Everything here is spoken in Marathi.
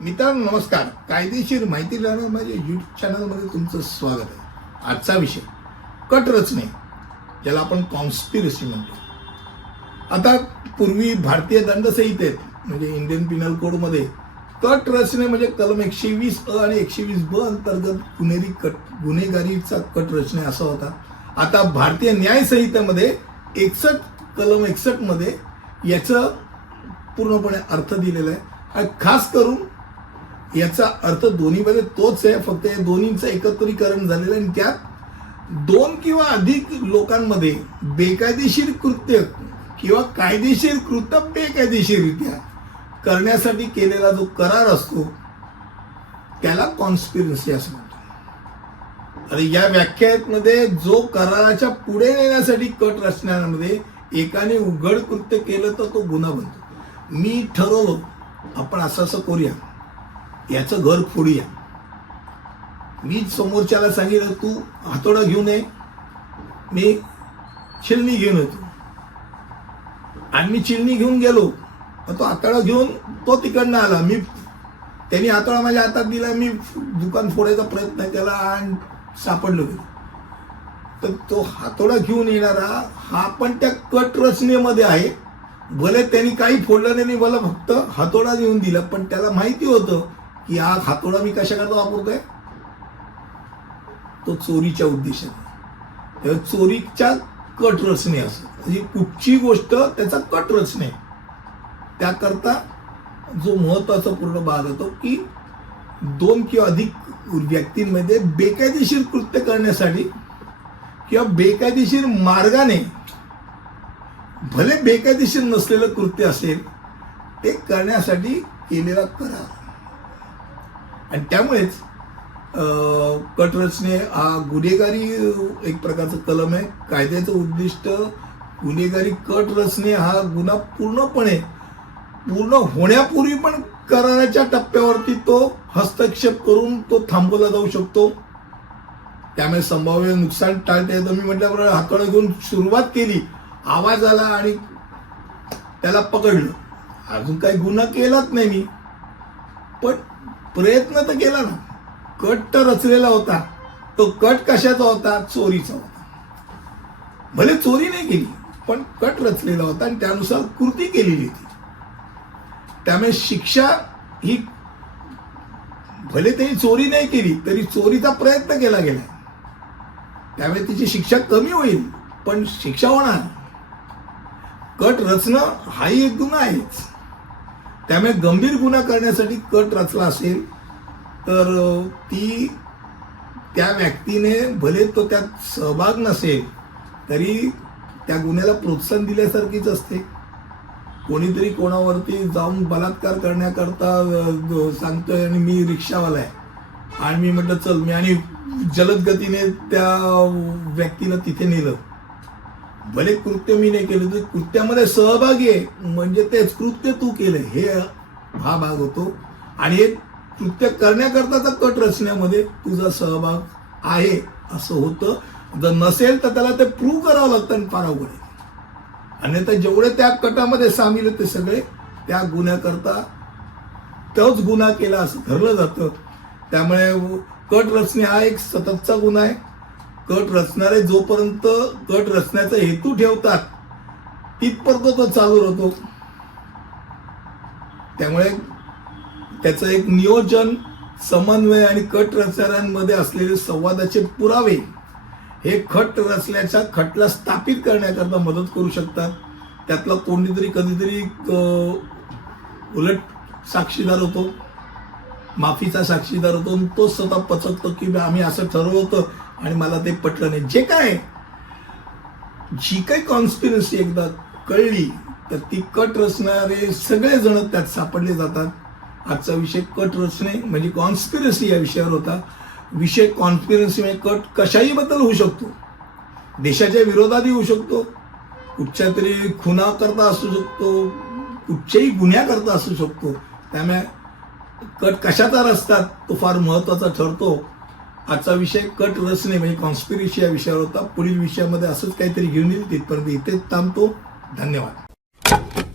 मित्रांनो नमस्कार. कायदेशीर माहिती देणार माझ्या यूट्यूब चॅनलमध्ये तुमचं स्वागत आहे. आजचा विषय कट रचने ज्याला आपण कॉन्स्पिरसी म्हणतो. आता पूर्वी भारतीय दंडसंहितेत म्हणजे इंडियन पिनल कोडमध्ये कट रचने म्हणजे कलम एकशे वीस अ आणि एकशे वीस ब अंतर्गत गुन्हेरी कट गुन्हेगारीचा कट रचने असा होता. आता भारतीय न्यायसंहितेमध्ये एकसष्ट कलम एकसष्टमध्ये याचं पूर्णपणे अर्थ दिलेला आहे. आणि खास करून याचा अर्थ दोन्हीमध्ये तोच आहे फक्त या दोन्हीचं एकत्रीकरण झालेलं आणि त्यात दोन किंवा अधिक लोकांमध्ये बेकायदेशीर कृत्य किंवा कायदेशीर कृत्य बेकायदेशीररित्या करण्यासाठी केलेला जो करार असतो त्याला कॉन्स्पिरसी असं म्हणतो आणि या व्याख्यामध्ये जो कराराच्या पुढे नेण्यासाठी कट रचण्यामध्ये एकाने उघड कृत्य केलं तर तो गुन्हा बनतो. मी ठरवलो आपण असं असं करूया. याचं घर फोडूया. मी समोरच्याला सांगितलं तू हातोडा घेऊन ये. मी चिलणी घेऊन येतो. आणि मी घेऊन गेलो. तो हातोडा घेऊन तो तिकडनं आला. मी त्यांनी हातोडा माझ्या हातात दिला. मी दुकान फोडायचा प्रयत्न केला आणि सापडलो गेलो. तर तो हातोडा घेऊन येणारा हा पण त्या कट रचनेमध्ये आहे. भले त्यांनी काही फोडलं नाही मला फक्त हातोडा देऊन दिला. पण त्याला माहिती होतं की हा हातोडा मी कशाकरता वापरतोय? तो चोरीच्या उद्देशाने. चोरीच्या कट रचने असं. म्हणजे कुठची गोष्ट त्याचा कट रचने. त्याकरता जो महत्त्वाचा पूर्ण भाग होतो की दोन किंवा अधिक व्यक्तींमध्ये बेकायदेशीर कृत्य करण्यासाठी किंवा बेकायदेशीर मार्गाने भले बेकायदेशीर नसलेलं कृत्य असेल ते करण्यासाठी केलेला करार. आणि त्यामुळेच कट कटरचने हा गुन्हेगारी एक प्रकारचं कलम आहे. कायद्याचं उद्दिष्ट गुन्हेगारी कट रचने हा गुन्हा पूर्णपणे पूर्ण होण्यापूर्वी पण कराराच्या टप्प्यावरती तो हस्तक्षेप करून तो थांबवला जाऊ शकतो. त्यामुळे संभाव्य नुकसान टाळता येतं. मी म्हटल्याबरोबर हातोडा घेऊन सुरुवात केली आवाज आला आणि त्याला पकडलं. अजून काही गुन्हा केलाच नाही मी. पण प्रयत्न तर केला ना. कट तर रचलेला होता. तो कट कशाचा होता? चोरीचा होता. भले चोरी नाही केली पण कट रचलेला होता आणि त्यानुसार कृती केलेली होती. त्यामुळे शिक्षा ही भले त्यांनी चोरी नाही केली तरी चोरीचा प्रयत्न केला गेला. त्यामुळे तिची शिक्षा कमी होईल पण शिक्षा होणार. कट रचणं हाही एक गुन्हा आहेच. त्यामुळे गंभीर गुन्हा करण्यासाठी कट रचला असेल तर ती त्या व्यक्तीने भले तो त्यात सहभाग नसेल तरी त्या गुन्ह्याला प्रोत्साहन दिल्यासारखीच असते. कोणीतरी कोणावरती जाऊन बलात्कार करण्याकरता सांगतोय आणि मी रिक्षावाला आहे. आणि मी म्हटलं चल मी आणि जलद गतीने त्या व्यक्तीनं तिथे नेलं. भले कृत्य मी नाही केलं तर कृत्यामध्ये सहभागी आहे. म्हणजे तेच कृत्य तू केलं हे हा भाग होतो. आणि हे कृत्य करण्याकरताचा कट रचण्यामध्ये तुझा सहभाग आहे असं होतं. जर नसेल तर त्याला ते प्रूव्ह करावं लागतं आणि फार अवघड आहे. अन्यथा जेवढे त्या कटामध्ये सामील आहेत ते सगळे त्या गुन्ह्याकरता तोच गुन्हा केला असं धरलं जातं. त्यामुळे कट रचणे हा एक सततचा गुन्हा आहे. कट रचणारे जोपर्यंत कट रचण्याचा हेतू ठेवतात तिथपर्यंत तो चालू राहतो. त्यामुळे त्याचं एक नियोजन समन्वय आणि कट रचणाऱ्यांमध्ये असलेले संवादाचे पुरावे हे खट रचल्याच्या खटला स्थापित करण्याकरता मदत करू शकतात. त्यातला कोणीतरी कधीतरी उलट साक्षीदार होतो माफीचा साक्षीदार होतो आणि तो स्वतः पचकतो की आम्ही असं ठरवलं होतं आणि मला ते पटलं नाही. जे काय जी काही कॉन्स्पिरसी एकदा कळली तर ती कट रचणारे सगळे जण त्यात सापडले जातात. आजचा विषय कट रचणे म्हणजे कॉन्स्पिरसी या विषयावर होता. विषय कॉन्स्पिरसी म्हणजे कट कशाही बद्दल होऊ शकतो. देशाच्या विरोधातही होऊ शकतो. कुठच्या तरी खुना करता असू शकतो. कुठच्याही गुन्ह्याकरता असू शकतो. त्यामुळे कट कशाचा रचतात तो फार महत्त्वाचा ठरतो. आजचा विषय कट रचणे म्हणजे कॉन्स्पिरसी या विषयावर होता. पुढील विषयामध्ये असंच काहीतरी घेऊन येईल तिथपर्यंत इथेच थांबतो. धन्यवाद.